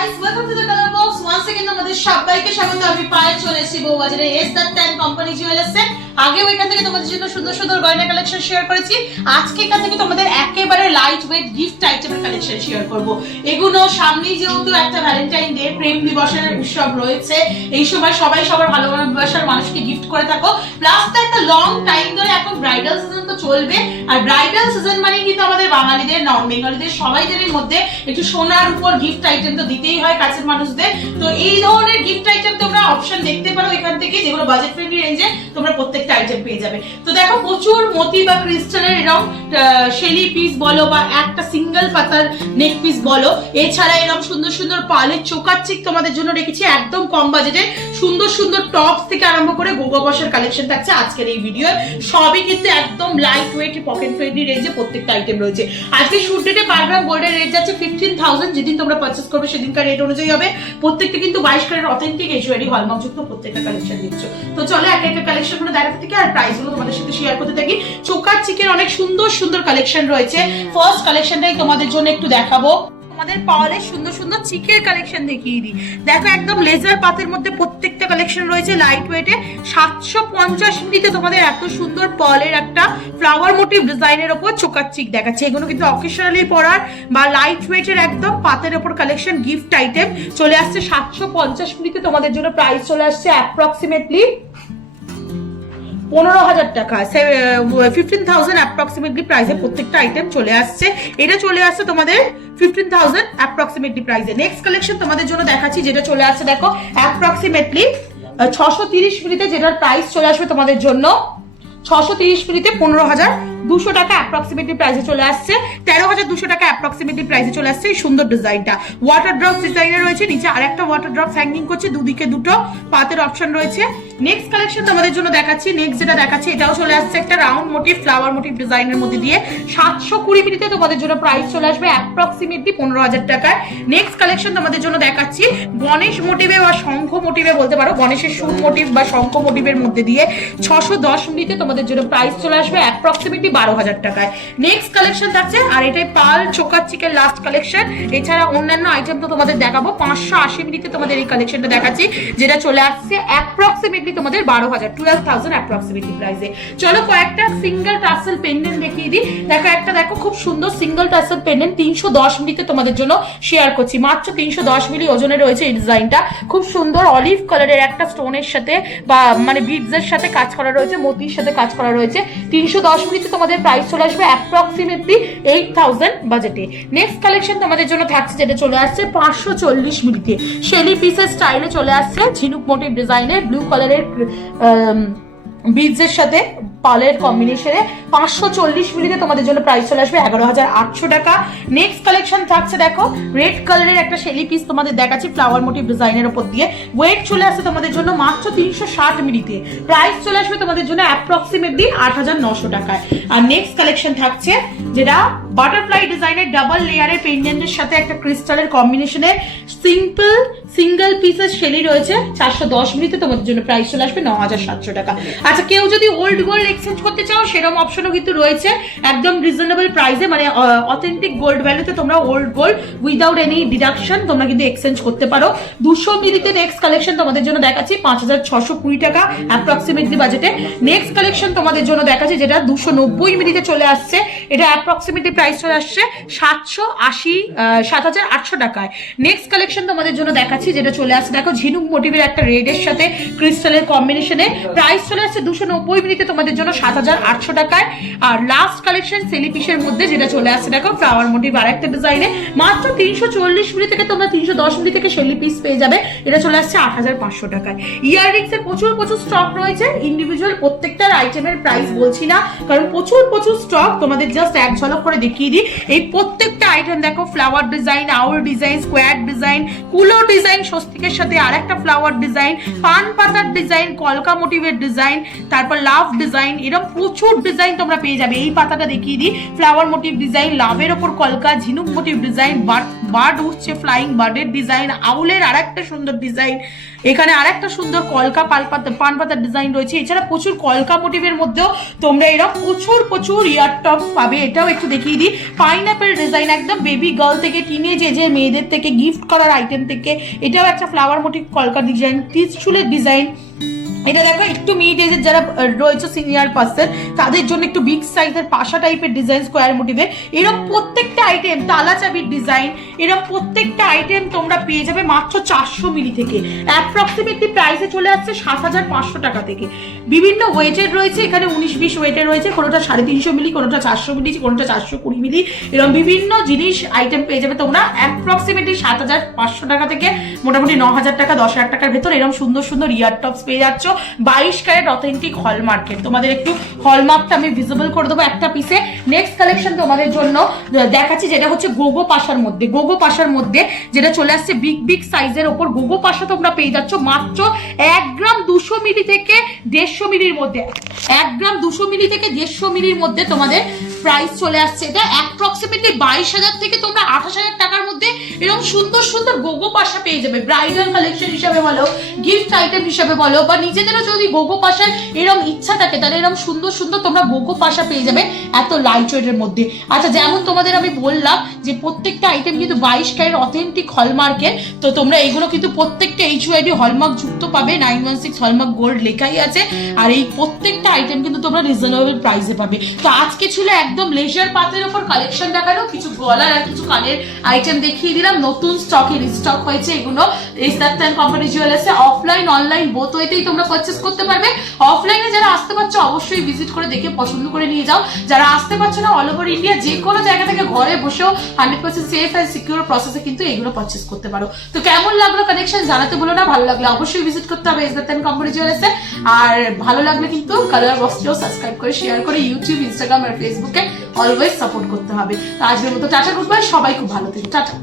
Guys, welcome to the Color Box. Once again আমাদের সবাইকে স্বাগত। আমি পায়ে চলে এসেছি বউবাজারে S.10 কোম্পানি জুয়েলার্সে। আগেও এখান থেকে তোমাদের জন্য সুন্দর সুন্দর গয়না কালেকশন শেয়ার করেছি। আজকে এখান থেকে তোমাদের একেবারে লাইট ওয়েট গিফট আইটেমের কালেকশন শেয়ার করব। এগুলো সামনেই যেহেতু একটা ভ্যালেন্টাইন ডে, প্রেম দিবসের উৎসব রয়েছে, এই সময় সবাই সবার ভালোবাসার মানুষকে গিফট করে থাকো। প্লাস তো একটা লং টাইম ধরে এখন ব্রাইডাল সিজন তো চলবে, আর ব্রাইডাল সিজন মানে কিন্তু আমাদের বাঙালিদের, নন বেঙ্গলিদের সবাইদের মধ্যে একটু সোনার উপর গিফট আইটেম তো দিতেই হয় কাছের মানুষদের। তো এই ধরনের গিফট আইটেম তোমরা অপশন দেখতে পারো এখান থেকে, যেগুলো বাজেট ফ্রেন্ডলি রেঞ্জে তোমরা প্রত্যেকটা আইটেম পেয়ে যাবে। তো দেখো প্রচুর মতি বা ক্রিস্টালের এরকম শেলি পিস বলো বা একটা সিঙ্গেল পাতার নেক পিস বলো, এছাড়া এরকম সুন্দর সুন্দর পালের চোকার চিক তোমাদের জন্য রেখেছি একদম কম বাজেটে। সুন্দর সুন্দর টপস থেকে আরম্ভ করে গোগা বসার কালেকশন থাকছে আজকের এই ভিডিও। সবই কিন্তু একদম লাইট ওয়েট পকেট ফ্রেন্ডলি রেঞ্জে প্রত্যেকটা আইটেম রয়েছে। আজকে শুট ডেটে পার গ্রাম গোল্ডের রেট যাচ্ছে 15,000। যেদিন তোমরা পারচেস করবে সেদিনকার রেট অনুযায়ী হবে। প্রত্যেকটা কিন্তু 22 ক্যারেট অথেন্টিক এইচওয়ারি হলমার্ক যুক্ত প্রত্যেকটা কালেকশন দিচ্ছ। তো চলো এক একটা কালেকশন গুলো দেখাতে থেকে আর প্রাইস গুলো তোমাদের সাথে শেয়ার করতে থাকি। চোকার চিকের অনেক সুন্দর সুন্দর কালেকশন রয়েছে। ফার্স্ট কালেকশনটাই তোমাদের জন্য একটু দেখাবো। আমাদের পাওয়ালের সুন্দর সুন্দর চিকের কালেকশন দেখিয়ে দিই। দেখো একদম লেজার পাতের মধ্যে প্রত্যেকটা কালেকশন রয়েছে লাইট ওয়েটে। 750 মিনিটে তোমাদের এত সুন্দর পাওয়ালের একটা ফ্লাওয়ার মোটিভ ডিজাইনের ওপর চোকার চিক দেখাচ্ছে। এগুলো কিন্তু অকেশনালি পরার বা লাইট ওয়েটের একদম পাতের ওপর কালেকশন গিফট আইটেম চলে আসছে 750 মিনিটে তোমাদের জন্য। প্রাইস চলে আসছে অ্যাপ্রক্সিমেটলি 15,000 টাকা, 15,000 অ্যাপ্রক্সিমেটলি প্রাইসে প্রত্যেকটা আইটেম চলে আসছে। এটা চলে আসছে তোমাদের 15,000 অ্যাপ্রক্সিমেটলি প্রাইসে। নেক্সট কালেকশন তোমাদের জন্য দেখাচ্ছি, যেটা চলে আসছে দেখো অ্যাপ্রক্সিমেটলি 630 মিনিটে, যেটার প্রাইস চলে আসবে তোমাদের জন্য 630 মিনিটে 15,200 টাকা অ্যাপ্রক্সিমেটলি প্রাইসে চলে আসছে। 13,200 টাকা অ্যাপ্রক্সিমেটলি প্রাইসে চলে আসছে এই সুন্দর ডিজাইনটা। ওয়াটার ড্রপ ডিজাইনে রয়েছে, নিচে আরেকটা ওয়াটার ড্রপ হ্যাঙ্গিং করছে, দুদিকে দুটো পাতের অপশন রয়েছে। নেক্সট কালেকশন তোমাদের জন্য দেখাচ্ছি। নেক্সট যেটা দেখাচ্ছি এটাও চলে আসছে একটা রাউন্ড মোটিভ ফ্লাওয়ার মোটিভ ডিজাইনের মধ্যে দিয়ে। 720 মিনিটে তোমাদের জন্য প্রাইস চলে আসবে অ্যাপ্রক্সিমেটলি 15,000 টাকায়। নেক্সট কালেকশন তোমাদের জন্য দেখাচ্ছি গণেশ মোটিভে বা শঙ্খ মোটিভে বলতে পারো, গণেশের সুর মোটিভ বা শঙ্খ মোটিভের মধ্যে দিয়ে 610 মিনিটে তোমাদের জন্য প্রাইস চলে আসবে অ্যাপ্রক্সিমেটলি 12,000 টাকায়। নেক্সট কালেকশন থাকছে, আর এটাই পাল চোকার চিকের লাস্ট কালেকশন। এছাড়া অন্যান্য আইটেম তো তোমাদের দেখাবো। 580 মিনিটে তোমাদের এই কালেকশনটা দেখাচ্ছি, যেটা চলে আসছে অ্যাপ্রক্সিমেটলি তোমাদের 12,000, 12,000 অ্যাপ্রক্সিমেটলি প্রাইসে। চলো কয়েকটা সিঙ্গেল টাসেল পেন্ডেন্ট দেখিয়ে দিই। দেখো একটা, দেখো খুব সুন্দর সিঙ্গেল টাসেল পেন্ডেন্ট 310 মিনিটে তোমাদের জন্য শেয়ার করছি। মাত্র 310 মিলি ওজনে রয়েছে এই ডিজাইনটা। খুব সুন্দর অলিভ কালারের একটা স্টোনের সাথে বা মানে বিডসের সাথে কাজ করা রয়েছে, মতির সাথে কাজ করা রয়েছে। 310 মিনিটে তোমাদের প্রাইস চলে আসবে অ্যাপ্রক্সিমেটলি 8,000 বাজেটে। নেক্সট কালেকশন তোমাদের জন্য থাকছে, যেটা চলে আসছে 540 মিনিটে শেলি পিসের স্টাইলে চলে আসছে ঝিনুক মোটিভ ডিজাইনে, ব্লু কালারের বিডসের সাথে পালের কম্বিনেশনে 540 মিনিটে তোমাদের জন্য প্রাইস চলে আসবে 11,800 টাকা। নেক্সট কালেকশন থাকছে দেখো রেড কালারের একটা শেলি পিস তোমাদের দেখাচ্ছি ফ্লাওয়ার মোটিভ ডিজাইনের উপর দিয়ে। ওয়েট চলে আসছে তোমাদের জন্য মাত্র 360 মিনিটে। প্রাইস চলে আসবে তোমাদের জন্য অ্যাপ্রক্সিমেটলি 8,900 টাকায়। আর নেক্সট কালেকশন থাকছে যেটা বাটারফ্লাই ডিজাইনের ডাবল লেয়ারের পেন্ডেন্টের সাথে একটা ক্রিস্টালের কম্বিনেশনে সিম্পল সিঙ্গেল পিসের শেলি রয়েছে। 410 মিনিটে তোমাদের জন্য প্রাইস চলে আসবে 9,700 টাকা। আচ্ছা, কেউ যদি ওল্ড গোল্ড এক্সচেঞ্জ করতে চাও সেরকম অপশনও কিন্তু রয়েছে একদম রিজনেবল প্রাইসে, মানে অথেন্টিক গোল্ড ভ্যালুতে তোমরা old gold without any deduction তোমরা কিন্তু এক্সচেঞ্জ করতে পারো। 200 মিনিটে নেক্সট কালেকশন তোমাদের জন্য দেখাচ্ছি 5,620 টাকা অ্যাপ্রক্সিমেটলি বাজেটে। নেক্সট কালেকশন তোমাদের জন্য দেখাচ্ছি যেটা 290 মিনিটে চলে আসছে। এটা অ্যাপ্রক্সিমেটলি প্রাইস চলে আসছে 7,800 টাকায়। নেক্সট কালেকশন তোমাদের জন্য দেখাচ্ছি, যেটা চলে আসছে দেখো ঝিনুক মোটিভের একটা রেডের সাথে ক্রিস্টালের কম্বিনেশনে। প্রাইস চলে আসছে 290 মিনিটে তোমাদের জন্য 7,800 টাকায়। আর লাস্ট কালেকশন সেলি পিসের মধ্যে যেটা চলে আসছে দেখো ফ্লাওয়ার মোটিভ আর একটা ডিজাইনে, মাত্র 340 মিনিট থেকে তোমরা 310 মিনিট থেকে সেলি পিস পেয়ে যাবে। এটা চলে আসছে 8,500 টাকায়। ইয়াররিংস এর প্রচুর স্টক রয়েছে। ইন্ডিভিজুয়াল প্রত্যেকটার আইটেমের প্রাইস বলছি না, কারণ প্রচুর স্টক। তোমাদের জাস্ট এক ঝলক করে দেখিয়ে দিই। এই প্রত্যেকটা আইটেম দেখো ফ্লাওয়ার ডিজাইন, আউল ডিজাইন, স্কোয়ার ডিজাইন, কুলো ডিজাইন, স্বস্তিকের সাথে আরেকটা ফ্লাওয়ার ডিজাইন, পান পাতার ডিজাইন, কলকা মোটিভের ডিজাইন, তারপর লাভ ডিজাইন, এরকম প্রচুর ডিজাইন তোমরা পেয়ে যাবে। এই পাতাটা দেখিয়ে দিই, ফ্লাওয়ার মোটিভ ডিজাইন, লাভের ওপর কলকা, ঝিনুক মোটিভ ডিজাইন, বার্ড উঠছে, ফ্লাইং বার্ডের ডিজাইন, আউলের আর একটা সুন্দর ডিজাইন, এখানে আর একটা সুন্দর কলকা পান পাতার ডিজাইন রয়েছে। এছাড়া প্রচুর কলকা মোটিভের মধ্যেও তোমরা এরকম প্রচুর ইয়ার টপস পাবে। এটাও একটু দেখিয়ে দিই, পাইনঅ্যাপেল ডিজাইন, একদম বেবি গার্ল থেকে টিনেজ এজে মেয়েদের থেকে গিফট করার আইটেম থেকে। এটাও একটা ফ্লাওয়ার মোটিভ কলকা ডিজাইন, ত্রিশূলের ডিজাইন। এটা দেখো একটু মিড এজের যারা রয়েছে সিনিয়র পার্সন তাদের জন্য একটু বিগ সাইজের পাশা টাইপের ডিজাইন স্কোয়ার মোটিভে। এরকম প্রত্যেকটা আইটেম, তালা চাবির ডিজাইন, এরকম প্রত্যেকটা আইটেম তোমরা পেয়ে যাবে মাত্র 400 মিলি থেকে। অ্যাপ্রক্সিমেটলি প্রাইসে চলে আসছে 7,500 টাকা থেকে। বিভিন্ন ওয়েটের রয়েছে, এখানে 19-20 ওয়েটের রয়েছে, কোনোটা 350 মিলি, কোনোটা 400 মিলি, কোনোটা 420 মিলি, এরকম বিভিন্ন জিনিস আইটেম পেয়ে যাবে তোমরা অ্যাপ্রক্সিমেটলি 7,500 টাকা থেকে মোটামুটি 9,000 টাকা 10,000 টাকার ভেতর। এরকম সুন্দর সুন্দর ইয়ার টপস পেয়ে যাচ্ছ 22 ক্যারেট অথেন্টিক হলমার্কের। তোমাদের একটু হলমার্কটা আমি ভিজিবল করে দেবো একটা পিসে। নেক্সট কালেকশন তোমাদের জন্য দেখাচ্ছি, যেটা হচ্ছে গোগো পাশার মধ্যে। গোগো পাশার মধ্যে যেটা চলে আসছে বিগ সাইজের ওপর গোগো পাশা তোমরা পেয়ে যাচ্ছ মাত্র 1 গ্রাম 200 মিলি থেকে 150 মিলির মধ্যে। 1 গ্রাম 200 মিলি থেকে 150 মিলির মধ্যে তোমাদের প্রাইস চলে আসছে। এটা অ্যাপ্রক্সিমেটলি 22,000 থেকে তোমরা 28,000 টাকার মধ্যে এরকম সুন্দর সুন্দর গোগো পাশা পেয়ে যাবে। ব্রাইডাল কালেকশন হিসাবে বলো, গিফট আইটেম হিসাবে বলো, বা নিজেদেরও যদি গোগো পাশার এরকম ইচ্ছা থাকে তাহলে এরকম সুন্দর সুন্দর তোমরা গোগো পাশা পেয়ে যাবে এত লাইট ওয়েটের মধ্যে। আচ্ছা, যেমন তোমাদের আমি বললাম যে প্রত্যেকটা আইটেম কিন্তু 22 ক্যারেট অথেন্টিক হলমার্কের, তো তোমরা এগুলো কিন্তু প্রত্যেকটা HUID হলমার্ক যুক্ত পাবে, 916 হলমার্ক গোল্ড লেখাই আছে। আর এই প্রত্যেকটা আইটেম কিন্তু তোমরা রিজনেবল প্রাইসে পাবে। তো আজকে ছিল একদম লেজার পাতের উপর কালেকশন দেখানো, কিছু গলার আর কিছু কানের আইটেম দেখিয়ে দিলাম। নতুন স্টকে রিস্টক হয়েছে এগুলো ইসদাত কোম্পানি জুয়েলার্সে। অফলাইন অনলাইন বোথ ওয়েতেই তোমরা পারচেজ করতে পারবে। অফলাইনে যারা আসতে পারছো অবশ্যই ভিজিট করে দেখে পছন্দ করে নিয়ে যাও। যারা আসতে পারছো না, অল ওভার ইন্ডিয়া যে কোনো জায়গা থেকে ঘরে বসেও 100% সেফ অ্যান্ড সিকিউর প্রসেসে কিন্তু এগুলো পারচেজ করতে পারো। তো কেমন লাগলো কালেকশন জানাতে বলো না, ভালো লাগলে অবশ্যই ভিজিট করতে হবে ইসদাত কোম্পানি জুয়েলার্সে। আর ভালো লাগলে কিন্তু কালার বক্সটিও সাবস্ক্রাইব করে শেয়ার করে ইউটিউব, ইনস্টাগ্রাম আর ফেসবুকে অলওয়েজ সাপোর্ট করতে হবে। তো আজকের মতো টাটা, গুড বাই, সবাই খুব ভালো থেকো, টাটা।